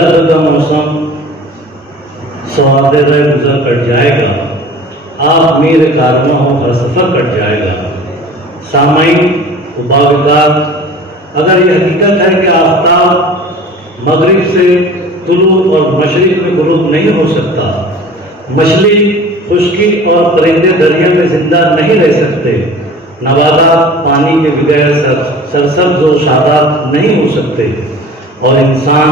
दर्द का मौसम सवादे रह गुजर कट जाएगा, आप मेरे कारवां हो हर सफ़र कट जाएगा। सामाईन बावकार, अगर ये हकीकत है कि आफ्ताब मगरिब से तुलू और मशरिक में गुरूब नहीं हो सकता, मछली खुश्की और परिंदे दरिया में जिंदा नहीं रह सकते, नबातात पानी के बगैर सरसब्ज और शादाब नहीं हो सकते, और इंसान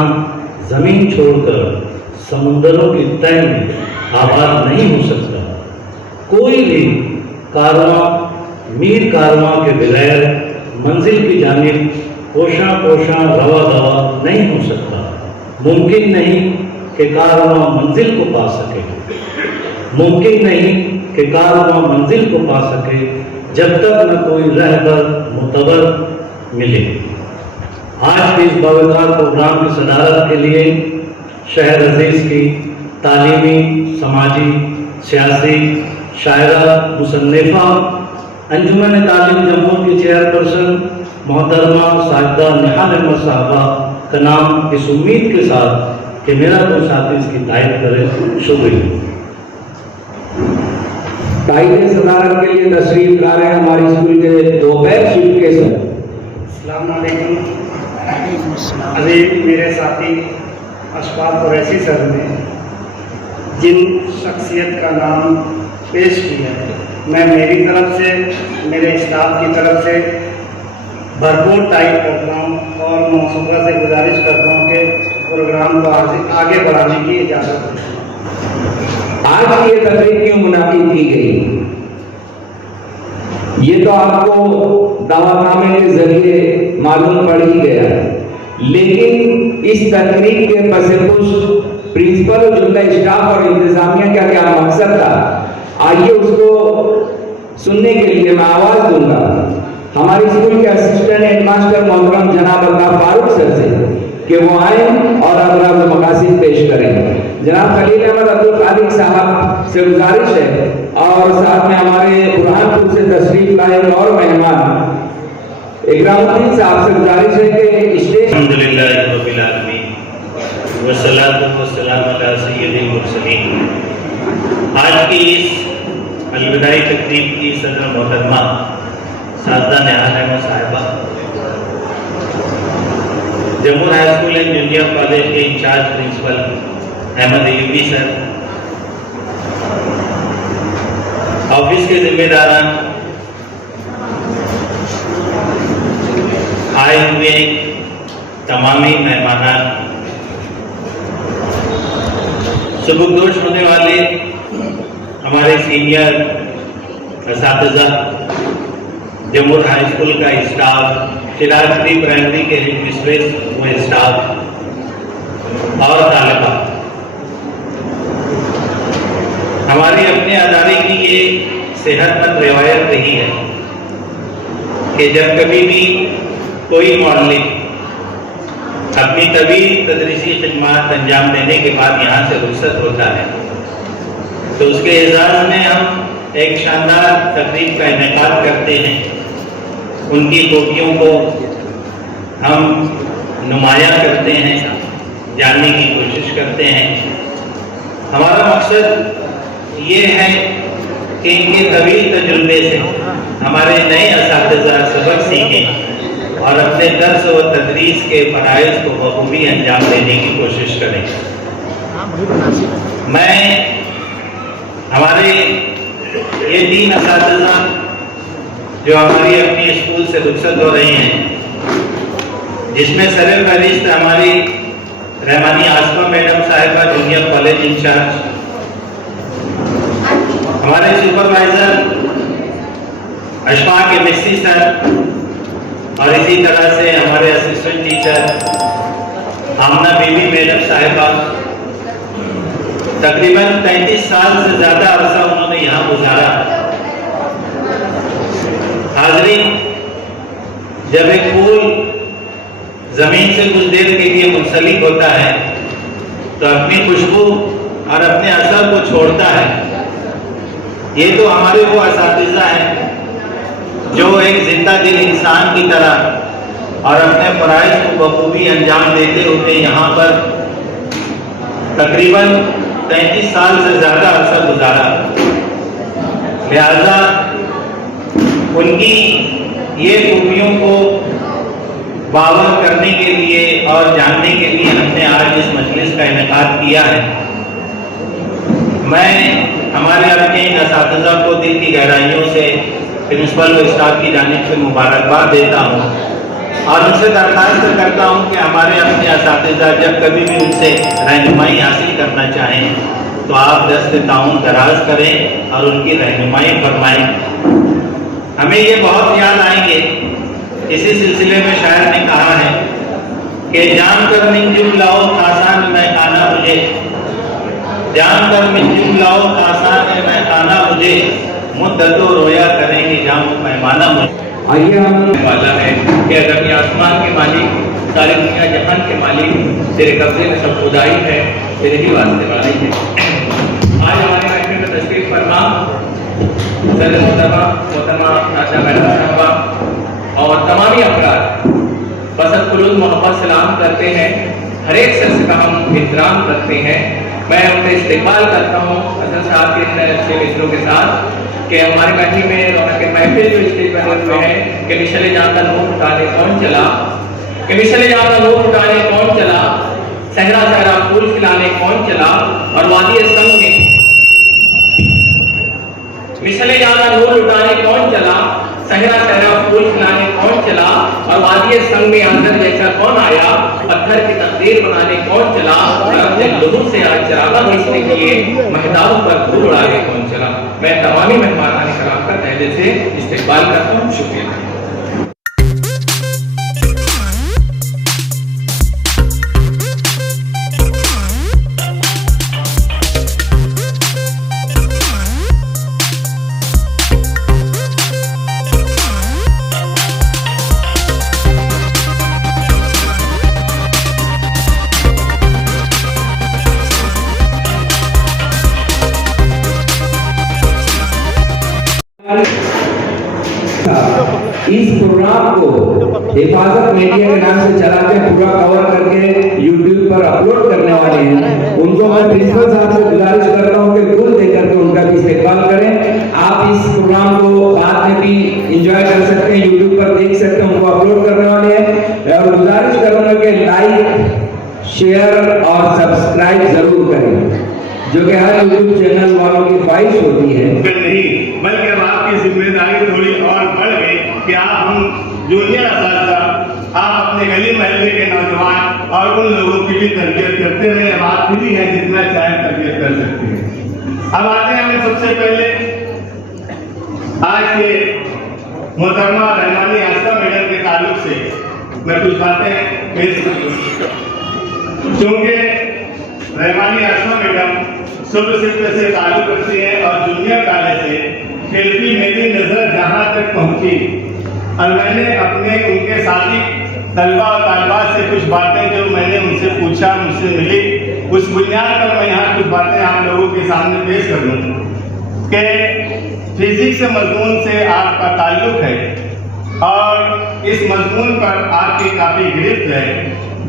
ज़मीन छोड़कर समुंदरों की तह में आबाद नहीं हो सकता, कोई भी कारवां मीर कारवां के बगैर मंजिल की जानिब कोशा कोशा रवा दवा नहीं हो सकता। मुमकिन नहीं कि कारवां मंजिल को पा सके, मुमकिन नहीं कि कारवां मंजिल को पा सके जब तक न कोई रहबर मुतबर मिले। आज के इस बावकार प्रोग्राम की सदारत के लिए शहर अजीज़ की तालीमी, समाजी, सियासी, शायरा, मुसन्निफ़ा, अंजुमन तालीम जम्मू की चेयरपर्सन मोहतरमा साहिदा निहाल अहमद साहबा का नाम इस उम्मीद के साथ कि मेरा कोई साथी इसकी तारीफ करे, शुक्रिया। तारीफ सदारत के लिए तशरीफ ला रहे हैं हमारे स्कूल के दोपहर शिफ्ट के सर। अस्सलाम वालेकुम। अभी मेरे साथी अशफाक कुरैशी सर ने जिन शख्सियत का नाम पेश किया है, मैं मेरी तरफ से, मेरे स्टाफ की तरफ से भरपूर तारीफ करता हूँ और मौसूफा से गुजारिश करता हूँ कि प्रोग्राम को आगे बढ़ाने की इजाज़त दें। आज की ये तकरीब क्यों मुनाकिद की गई, ये तो आपको दावतनामे के जरिए मालूम पड़ ही गया, लेकिन इस तकरीब के पसेपुश प्रिंसिपल, जुमला स्टाफ और इंतजामिया का क्या मकसद था, आइए उसको सुनने के लिए मैं आवाज दूंगा हमारे स्कूल के असिस्टेंट हेडमास्टर मोहतरम जनाब अल्ताफ फारूक सर से कि वो आए और अगराज़ मकासिद पेश करें। जनाब खलील अहमद अब्दुल खालिक साहब से गुजारिश है और साथ में हमारे बुरहानपुर से तशरीफ लाए और मेहमान इकरामुद्दीन साहब से गुजारिश है कि स्टेज। अल्हम्दुलिल्लाह रब्बिल आलमीन वस्सलातु वस्सलामु अला सय्यिदिल मुरसलीन। आज की इस अलविदाई तकरीब की सदर मोहतरमा Sahida Nihal Ahmed Sahiba, Jammu high school and junior college के in-charge principal Ahmed Ayubi sir, office के जिम्मेदारान, आए हुए तमामी मेहमान, सुबुकदोश होने वाले हमारे सीनियर असातिज़ा, जम्मू हाई स्कूल का स्टाफ, चिराग प्री प्राइमरी के हेड मिस्ट्रेस व स्टाफ और तालिबा, हमारी अपने अदारे की ये सेहतमंद रिवायत रही है कि जब कभी भी कोई मौलवी अपनी तवील तदरीसी खिदमत अंजाम देने के बाद यहाँ से रुखसत होता है, तो उसके एजाज़ में हम एक शानदार तकरीब का इनेकाद करते हैं। उनकी खूबियों को हम नुमायां करते हैं, जानने की कोशिश करते हैं। हमारा मकसद ये है कि इनके तवील तजुर्बे से हमारे नए असातिज़ा सबक सीखें और अपने दर्स व तदरीस के फ़राइज़ को बखूबी अंजाम देने की कोशिश करें। मैं हमारे ये 3 असातिज़ा जो हमारी अपनी स्कूल से रुखसत हो रहे हैं, जिसमें सदर फहरिस्त हमारी रहमानी आसमा मैडम साहिबा जूनियर कॉलेज इंचार्ज, हमारे सुपरवाइजर अशफाक एमएससी सर और इसी तरह से हमारे असिस्टेंट टीचर आमना बीबी मैडम साहिबा, तकरीबन 33 साल से ज़्यादा अरसा उन्होंने यहाँ गुजारा। हाज़रीन, जब एक फूल ज़मीन से कुछ देर के लिए मुंसलिक होता है तो अपनी खुशबू और अपने असर को छोड़ता है। ये तो हमारे वो असातिज़ा हैं जो एक जिंदा दिल इंसान की तरह और अपने फ़राइज़ को बखूबी अंजाम देते हुए यहाँ पर तकरीबन 33 साल से ज़्यादा अरसा गुजारा, लिहाजा उनकी ये खूबियों को बावर करने के लिए और जानने के लिए हमने आज इस मजलिस का इनेकाद किया है। मैं हमारे आपके इन असातिज़ा को दिल की गहराइयों से प्रिंसिपल व स्टाफ की जानिब से मुबारकबाद देता हूँ और उनसे दरख्वास्त करता हूँ कि हमारे अपने असातिज़ा जब कभी भी उनसे रहनुमाई हासिल करना चाहें तो आप दस्त ताउन दराज करें और उनकी रहनुमाई फरमाएं। हमें ये बहुत याद आएंगे। इसी सिलसिले में शायर ने कहा है कि जान कर मिंजुम लाओ खासान में खाना मुझे, जान कर मिंजुम लाओ खासान में खाना मुझे, मुद्दतों रोया करेंगे जाम पैमाना मुझे। आइए हम वाला है कि अगर ये आसमान के मालिक, सारी दुनिया जहान के मालिक, तेरे कब्जे में सब खुदाई है, तेरे ही वास्ते वाली है। आज हमारे महफिल में तशरीफ फरमा सदर मोहतरमा आशा मैडम साहबा और तमामी अफराद बसत खुलूद मोहब्बत सलाम करते हैं। हर एक शख्स का हम एहतराम करते हैं। मैं उनका इस्तेमाल करता हूँ हसन साहब के इतने अच्छे मित्रों के साथ कि हमारे महफिल में रौनक महफिल जो स्टेज बने हुए हैं कि मिशल जहाँ का नूर उठाने कौन चला, कि मिशल जहाँ का नूर उठाने कौन चला, सहरा सहरा फूल खिलाने कौन चला और वादी संग में मिशल जहाँ का नूर उठाने कौन चला, सहरा सहरा फूल खिलाने कौन चला और वादी संग में आंसर जैसा कौन आया, पत्थर की तकदीर बनाने कौन चला और अपने लोगों से आज चरागा खींचने के लिए महताबों पर धूल उड़ाने कौन चला। मैं तमामी मेहमान कराम का तहे से इस्तेमाल करता हूँ। शुक्रिया। इस प्रोग्राम को हिफाजत मीडिया के नाम से चला के पूरा कवर करके यूट्यूब पर अपलोड करने वाले हैं, उनको मैं प्रिंसिपल साहब से गुजारिश करता हूं कि फूल देकर के उनका भी इस्तेमाल करें। आप इस प्रोग्राम को बाद में भी एंजॉय कर सकते हैं, यूट्यूब पर देख सकते हैं, उनको अपलोड करने वाले हैं। और गुजारिश करूंगा कि लाइक, शेयर और सब्सक्राइब जरूर करें, जो कि हर यूट्यूब चैनल वालों की ख्वाहिश होती है। नहीं, बल्कि अब आपकी जिम्मेदारी थोड़ी और बढ़ गई कि आप हम जूनियर असातिज़ा, आप अपने गली महल्ले के नौजवान और उन लोगों की भी तरबियत करते रहे। अब आप फ्री हैं, जितना चाहे तरबियत कर सकते हैं। अब आते हैं हमें सबसे पहले आज के मोहतरमा रहमानी आस्था मैडम के ताल्लुक से मैं कुछ बातें पेश करूँ। क्योंकि रहमानी आस्था मैडम शुरू से ताल्लुक रखती है और जूनियर कॉलेज से फिर भी मेरी नजर जहां तक पहुंची और मैंने अपने उनके साथी तलबा और तालिबात से कुछ बातें जो मैंने उनसे पूछा, मुझसे मिली, उस बुनियाद पर मैं यहाँ कुछ बातें आप लोगों के सामने पेश कर दूँ कि फिजिक्स मजमून से आपका ताल्लुक है और इस मजमून पर आपकी काफ़ी गिरफ्त है।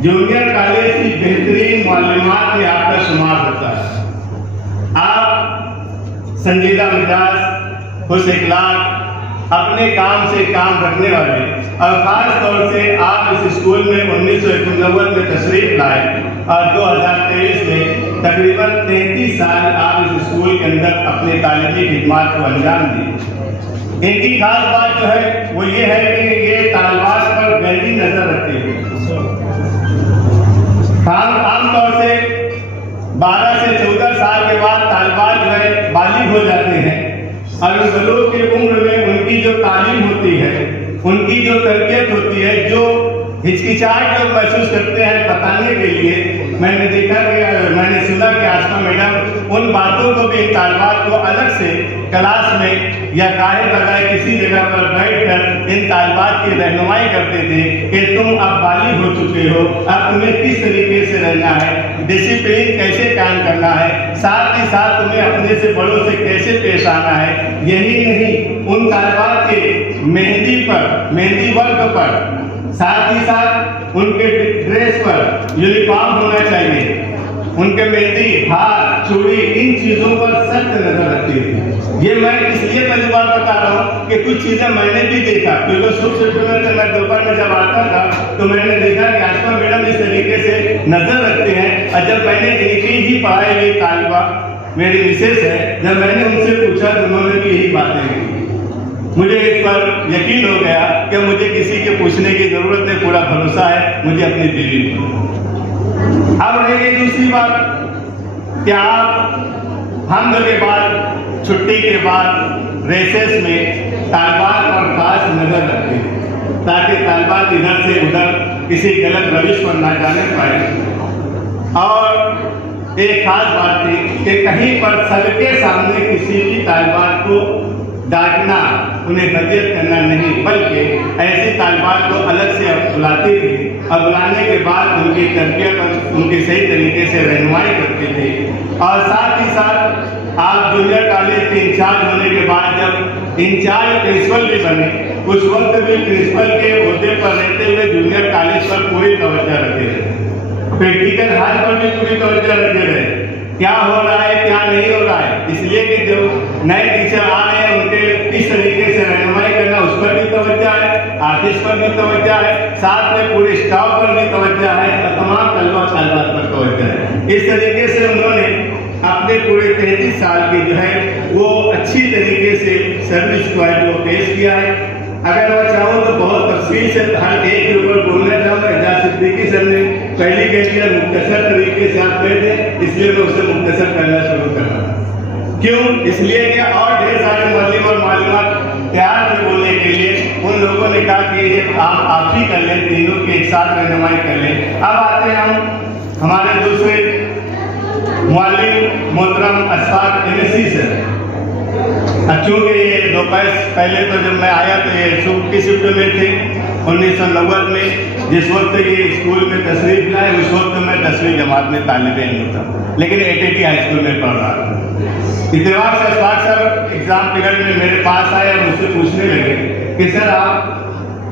जूनियर कॉलेज की बेहतरीन मालूमात में आपका शुमार होता है। आप संजीदा मिजाज, खुश इखलाक, अपने काम से काम रखने वाले और खास तौर से आप इस स्कूल में 1991 में तशरीफ लाए और 2023 में तकरीबन 33 साल आप इस स्कूल के अंदर अपने तालीमी खिदमात को अंजाम दिए। इनकी खास बात जो है वो ये है कि ये तालिबात पर गहरी नजर रखते हैं। आमतौर से 12 से 14 साल के बाद तालिबात जो है बालिग हो जाते हैं और उस बलूग की उम्र में उनकी जो तालीम होती है, उनकी जो तरबियत होती है, जो हिचकिचाहट लोग महसूस करते हैं बताने के लिए, मैंने देखा कि मैंने सुना कि आस्था मैडम उन बातों को भी तालिबात को अलग से क्लास में या काहे बगाए किसी जगह पर बैठकर इन तालिबात की रहनुमाई करते थे कि तुम अब बालिग हो चुके हो, अब तुम्हें किस तरीके से रहना है, डिसिप्लिन कैसे काम करना है, साथ ही साथ तुम्हें अपने से बड़ों से कैसे पेश आना है। यही नहीं, उन तालिबात के मेहंदी पर, मेहंदी वर्क पर, साथ ही साथ उनके ड्रेस पर यूनिफॉर्म होना चाहिए, उनके उनके मेहंदी, हार, चूड़ी, इन चीजों पर सख्त नजर रखती थी। ये मैं इसलिए पहली बार बता रहा हूँ कि कुछ चीजें मैंने भी देखा, क्योंकि शुभ शिफ्ट में जब मैं दोपहर में जब आता था तो मैंने देखा कि आशमा मैडम इस तरीके से नजर रखते हैं। और जब मैंने इनकी ही पढ़ाई हुई तालिबा मेरी मिसेस है, जब मैंने उनसे पूछा तो उन्होंने भी यही बातें की। मुझे इस पर यकीन हो गया कि मुझे किसी के पूछने की जरूरत नहीं, पूरा भरोसा है मुझे अपनी बीवी पर। अब रह गई दूसरी बात कि आप हमद के बाद, छुट्टी के बाद रेसेस में तालिबात पर खास नजर रखते हैं ताकि तालिबात इधर से उधर किसी गलत रविश पर ना जाने पाए। और एक खास बात थी कि कहीं पर सबके सामने किसी भी तालिबात को डांटना, उन्हें नज़र करना नहीं, बल्कि ऐसी तालिबात को अलग से बुलाती थी और बुलाने के बाद उनकी तरबियत और उनकी सही तरीके से रहनुमाई करती थी। और साथ ही साथ आप जूनियर कॉलेज के इंचार्ज होने के बाद जब इंचार्ज प्रिंसिपल भी बने, उस वक्त भी प्रिंसिपल के ओहदे पर रहते हुए जूनियर कॉलेज पर पूरी तवज्जो रखते रहे, प्रैक्टिकल हाल पर भी पूरी तवज्जो रखते रहे, क्या हो रहा है क्या नहीं हो रहा है। इसलिए कि जो नए टीचर आ रहे हैं उनके किस तरीके से रहनुमाई करना, उस पर भी तवज्जो है, ऑफिस पर भी तवज्जो है, साथ में पूरे स्टाफ पर भी तवज्जो है और तमाम तलबा तालिबात पर तवज्जो है। इस तरीके से उन्होंने अपने पूरे 33 साल की जो है वो अच्छी तरीके से सर्विस को पेश किया है। अगर मैं चाहूँ तो बहुत तफसील से हर एक के ऊपर बोलना चाहूँगा। एजाज सिद्दीकी सर ने पहली कह दिया मुख्तसर तरीके से आप कहते हैं, इसलिए मैं उसे मुख्तसर करना शुरू कर रहा हूँ। क्यों? इसलिए कि और ढेर सारे मालूम और मालूमात तैयार थे बोलने के लिए। उन लोगों ने कहा कि आप ही कर लें, तीनों की एक साथ रहनुमाई कर लें। अब आते हैं हम हमारे दूसरे मालिम मोहतरम अशफाक MSc सर। चूँकि ये दोपहर पहले तो जब मैं आया तो ये सुबह की शिफ्ट में थे 1990 में, जिस वक्त ये स्कूल में तशरीफ लाए उस वक्त मैं 10वीं जमात में तालिब इल्म था, लेकिन ATT हाई स्कूल में पढ़ रहा था। इतवार से अशफाक सर एग्जाम पीरियड में मेरे पास आए और मुझसे पूछने लगे कि सर आप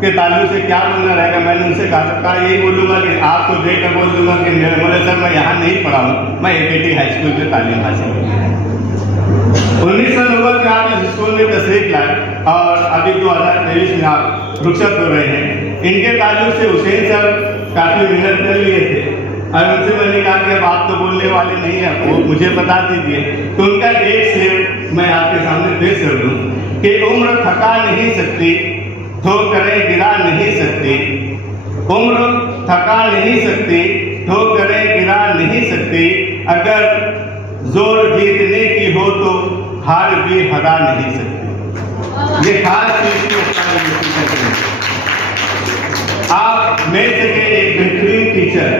के ताल्लुक से क्या बोलना रहेगा। मैंने उनसे कहा यही बोलूँगा कि आपको देखकर बोल दूंगा कि मेरे बोले सर मैं यहाँ नहीं पढ़ा हूँ, मैं ATT हाई स्कूल में तालीम हासिल की। 1990 में आप इस स्कूल में तशरीफ लाए और अभी 2023 में आप रुखसत हो रहे हैं। इनके ताल्लुक से हुसैन सर काफ़ी मेहनत कर लिए थे और उनसे मैंने कहा कि अब आप तो बोलने वाले नहीं हैं, वो मुझे बता दीजिए। तो उनका एक शेर मैं आपके सामने पेश कर दूँ कि उम्र थका नहीं सकती, ठोकरें गिरा नहीं सकती, उम्र थका नहीं सकती, ठोकरें गिरा नहीं सकती, अगर जोर जीतने की हो तो हार भी हरा नहीं सकती। ये खास आप में सके एक बेहतरीन टीचर,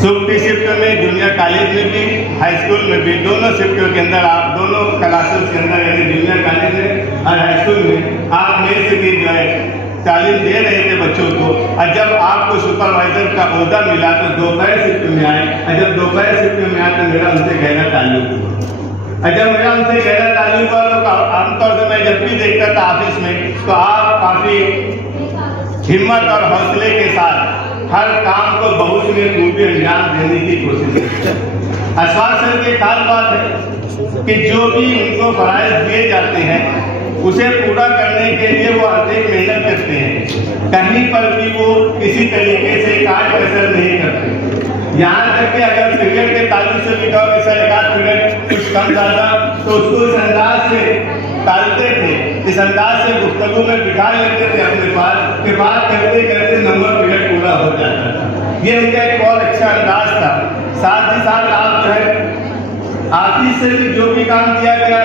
सुबह की शिफ्ट में, जूनियर कॉलेज में भी, हाई स्कूल में भी, दोनों शिफ्टों के अंदर आप दोनों क्लासेस के अंदर यानी जूनियर कॉलेज में और हाई स्कूल में आप में सके जो है तालीम दे रहे थे बच्चों को। और जब आपको सुपरवाइजर का ओहदा मिला तो दोपहर शिफ्ट में आए, और जब दोपहर शिफ्ट में आए तो मेरा उनसे गहरा ताल्लुक हुआ। और जब मेरा उनसे गहरा ताल्लुक हुआ तो आमतौर से मैं जब भी देखता था ऑफिस में तो आप काफ़ी हिम्मत और हौसले के साथ हर काम को बहुत में खूबी अंजाम देने की कोशिश करते हैं। अशफाक सर की खास बात है कि जो भी उनको फराइज दिए जाते हैं उसे पूरा करने के लिए वो अधिक मेहनत करते हैं, कहीं पर भी वो किसी तरीके से काट कसर नहीं करते। यहाँ तक कि अगर पीरियड के ताल्लुक से भी कहो कि सर एक आध पीरियड कुछ कम ज़्यादा तो उसको इस अंदाज से टालते थे, इस अंदाज से गुफ्तगू में बिठा लेते थे अपने पास कि बात करते करते नंबर पीरियड पूरा हो जाता था। ये उनका एक बहुत अच्छा अंदाज था। साथ ही साथ आप जो है ऑफिस से भी जो भी काम दिया गया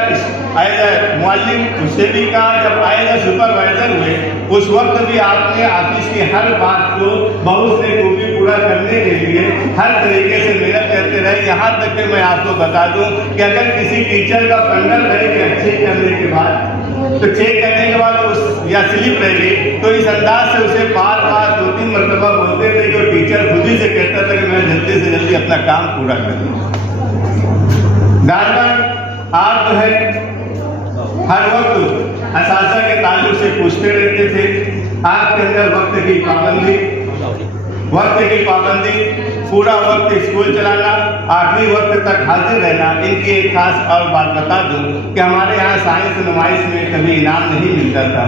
एज ए मुअल्लिम उससे भी कहा, जब एज ए सुपरवाइजर हुए उस वक्त भी आपने ऑफिस की हर बात को बहुत से खूबी पूरा करने के लिए हर तरीके से मेहनत करते रहे। यहाँ तक कि मैं आपको बता दूं कि अगर किसी टीचर का बंडल रहे चेक करने के बाद तो चेक करने के बाद उस या स्लिप रह गई तो इस अंदाज से उसे बार बार 2-3 मरतबा बोलते थे कि टीचर खुद ही से कहता था कि मैं जल्दी से जल्दी अपना काम पूरा कर लूँ। बार आप जो है हर वक्त असासा के ताल्लुक से पूछते रहते थे। आपके अंदर वक्त की पाबंदी, पूरा वक्त स्कूल चलाना, आखिरी वक्त तक हाजिर रहना। इनकी एक खास और बात बता दूं कि हमारे यहाँ साइंस नुमाइश में कभी इनाम नहीं मिलता था।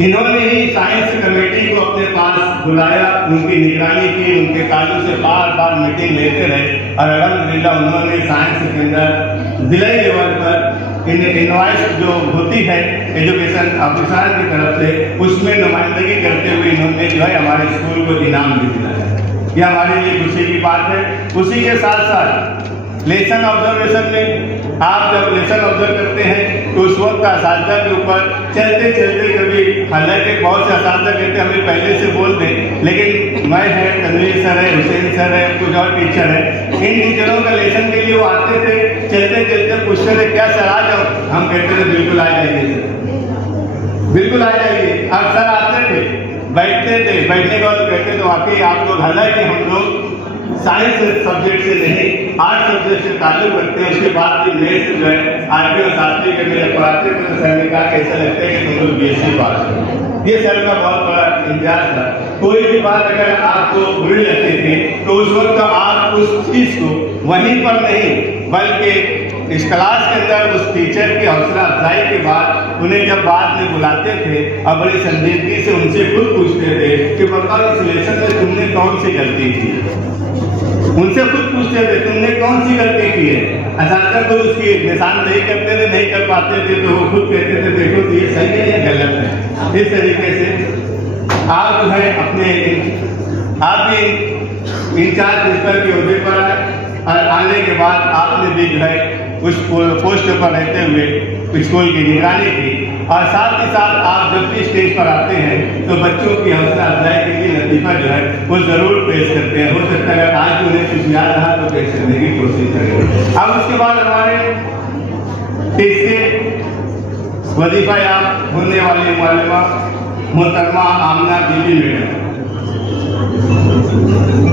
इन्होंने ही साइंस कमेटी को अपने पास बुलाया, उनकी निगरानी की, उनके ताल्लुक से बार बार मीटिंग लेते रहे और अल्हम्दुलिल्लाह उन्होंने साइंस के अंदर जिला लेवल पर इनवाइस जो होती है एजुकेशन ऑफिसर की तरफ से, उसमें नुमाइंदगी करते हुए इन्होंने जो है हमारे स्कूल को इनाम भी दिलाया। यह हमारे लिए खुशी की बात है। उसी के साथ साथ लेसन ऑब्जर्वेशन में आप जब लेसन ऑब्जर्व करते हैं तो उस वक्त असातिज़ा के ऊपर चलते चलते कभी, हालांकि बहुत से असातिज़ा कहते हमें पहले से बोल दें, लेकिन मैं है, तनवीर सर है, हुसैन सर है, कुछ और टीचर है, इन टीचरों का लेसन के लिए वो आते थे, चलते चलते पूछते थे क्या सर आ जाओ, हम कहते थे बिल्कुल आ जाइए सर, बिल्कुल आ जाइए। अब सर आते थे, बैठते थे, बैठने के बाद कहते तो वाकई आप लोग, हालांकि हम लोग साइंस सब्जेक्ट से नहीं आर्ट सब्जेक्ट से ताल्लुक रखते हैं, उसके बाद भी मेरे से जो है आरपी और शास्त्री के मेरे पढ़ाते थे तो सर ने कहा कैसा लगता है कि तुम लोग BSc पास हो। ये सर का बहुत बड़ा इम्तियाज था। कोई भी बात अगर आपको बुरी लगती थी तो उस वक्त आप उस चीज को वहीं पर नहीं बल्कि इस क्लास के अंदर उस टीचर की हौसला अफजाई के बाद उन्हें जब बाद में बुलाते थे और बड़ी संजीदगी से उनसे खुद पूछते थे कि बताओ इस लेसन में तुमने कौन सी गलती की, उनसे खुद पूछते थे तुमने कौन सी गलती की है। असातिज़ा को उसकी निशान नहीं करते थे, नहीं कर पाते थे तो वो खुद कहते थे देखो तो ये सही है या गलत है। इस तरीके से आप जो है अपने आप भी इंचार्ज प्रिंसिपल के ओहदे पर आए और आने के बाद आपने भी जो है उस पोस्ट पर रहते हुए स्कूल की निगरानी की और साथ ही साथ आप जब भी स्टेज पर आते हैं तो बच्चों की हौसला अफजाई के लिए लतीफ़ा जो है वो ज़रूर पेश करते हैं। हो सकता है अगर आज भी उन्हें कुछ याद रहा तो पेश करने की कोशिश करें। अब उसके बाद हमारे तीसरे वजीफा याब होने वाली मालिमा मोहतरमा आमना बीबी मैडम,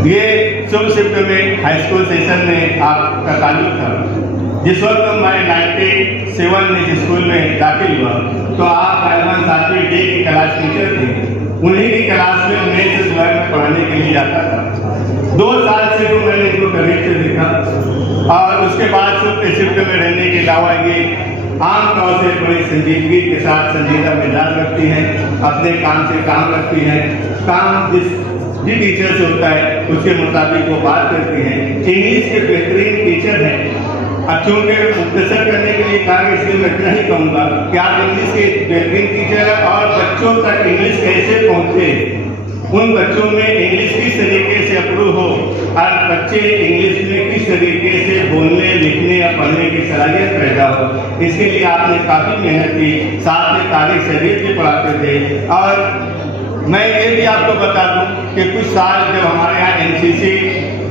ये शुभ शिफ्ट में हाई स्कूल सेशन में आपका ताल्लुक था। जिस वक्त मैं 97 में इस स्कूल में दाखिल हुआ तो आप गालिबन 7वीं D की क्लास टीचर थे। उन्हीं की क्लास में मैं से सुबह में पढ़ाने के लिए जाता था। 2 साल से तो मैंने इनको करीब से देखा और उसके बाद शुभ शिफ्ट में रहने के अलावा ये आमतौर से बड़ी संजीदगी के साथ संजीदा मिजाज रखती हैं, अपने काम से काम रखती हैं, काम जिस टीचर से होता है उसके मुताबिक वो बात करती हैं। इंग्लिश के बेहतरीन टीचर हैं। अब चूंकि मुख्तसर करने के लिए कहा इसलिए मैं इतना ही कहूँगा कि आप इंग्लिश के बेहतरीन टीचर हैं और बच्चों तक इंग्लिश कैसे पहुँचे, उन बच्चों में इंग्लिश किस तरीके से अप्रूव हो और बच्चे इंग्लिश में किस तरीके से बोलने, लिखने या पढ़ने की सलाहियत पैदा हो, इसके लिए आपने काफ़ी मेहनत की। साथ में तारीख शरीफ भी पढ़ाते थे। और मैं ये भी आपको बता दूं कि कुछ साल जब हमारे यहाँ NCC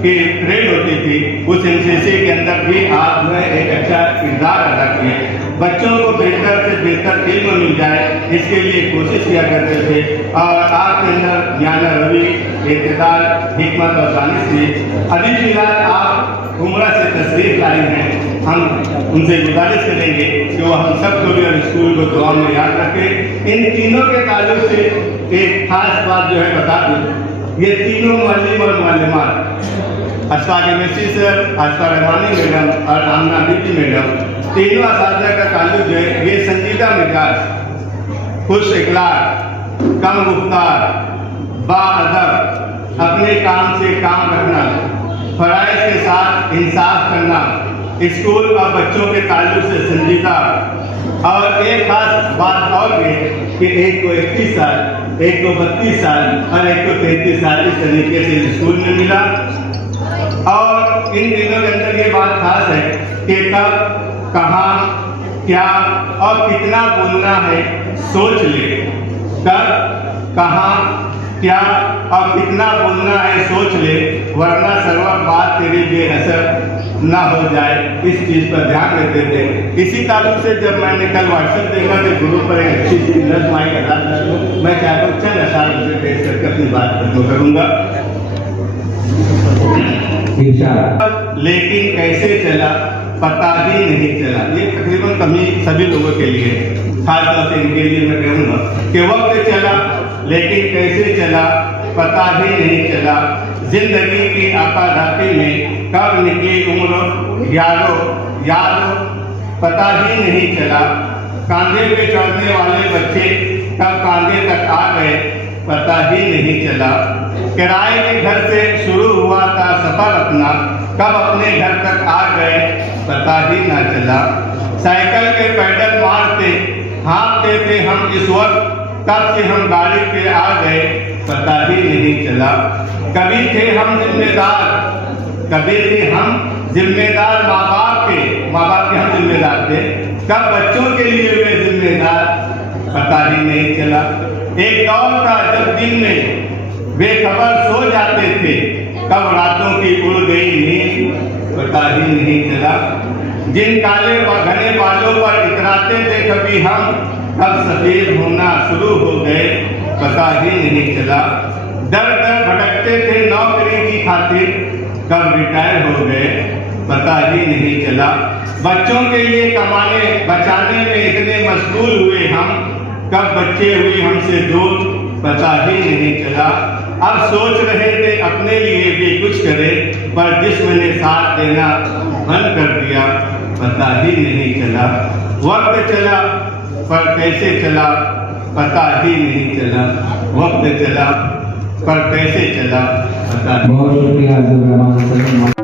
की परेड होती थी, उस NCC के अंदर भी आप जो है एक अच्छा किरदार अदा किए। बच्चों को बेहतर से बेहतर इल्म मिल जाए इसके लिए कोशिश किया करते थे और आपके अंदर ज्ञान रवि, इक़्तिदार, हिकमत और दानिश थी। अभी फिलहाल आप उम्रा से तशरीफ लाई हैं, हम उनसे गुजारिश करेंगे कि वो हम सबको भी और स्कूल को दुआ में याद रखें। इन तीनों के ताल्लुक से एक खास बात जो है बता दूं, ये तीनों मालिम और मालिमात Ashfaq MSc sir, Ashfa Rahmani madam और आमना बीबी मैडम, तीनों असातिज़ा का ताल्लुक जो है ये संजीदा मिजाज, खुश इखलाक, कम गुफ्तार, बाअदब, अपने काम से काम रखना, फराइज के साथ इंसाफ करना, स्कूल और बच्चों के ताल्लुक से संजीदा। और एक खास बात और भी कि एक को 31 साल, एक को 32 साल और एक को 33 साल इस तरीके से स्कूल में मिला। और इन दिनों के अंदर ये बात खास है कि कब, कहाँ, क्या और कितना बोलना है सोच ले। कब, कहाँ, क्या और कितना बोलना है सोच ले, वरना सर्व बात तेरी बेअसर ना हो जाए, इस चीज़ पर ध्यान देते थे। इसी ताल्लुक से जब मैंने कल व्हाट्सएप देखा तो ग्रुप पर एक अच्छी सी नज़्म आई, मैं चाहता हूँ चंद अशार से पेश करके अपनी बात खत्म करूँगा। लेकिन कैसे चला पता ही नहीं चला, ये तकरीबन कमी सभी लोगों के लिए, खासतौर से इनके लिए मैं कहूँगा कि वक्त चला लेकिन कैसे चला पता ही नहीं चला। जिंदगी की आपाधापी में कब निकली उम्र यारो पता ही नहीं चला। कांधे पे चढ़ने वाले बच्चे कब कांधे तक आ गए पता ही नहीं चला। किराए के घर से शुरू हुआ था सफर अपना, कब अपने घर तक आ गए पता ही ना चला। साइकिल के पैडल मारते हाँकते थे हम इस वक्त, कब से हम गाड़ी पे आ गए पता ही नहीं चला। कभी थे हम जिम्मेदार माँ बाप के हम जिम्मेदार थे, कब बच्चों के लिए वे जिम्मेदार पता ही नहीं चला। एक दौर था जब दिन में बेखबर सो जाते थे, कब रातों की उड़ गई नींद पता ही नहीं चला। जिन काले व घने बालों पर इतराते थे कभी हम, कब सफेद होना शुरू हो गए पता ही नहीं चला। दर दर भटकते थे नौकरी की खातिर, कब रिटायर हो गए पता ही नहीं चला। बच्चों के लिए बचाने में इतने मशगूल हुए हम, कब बच्चे हुए हमसे दूर पता ही नहीं चला। अब सोच रहे थे अपने लिए भी कुछ करे, पर जिस्म ने साथ देना बंद कर दिया पता ही नहीं चला। वक्त चला पर कैसे चला पता ही नहीं चला। वक्त चला पर कैसे चला पता बहुत शुक्रिया।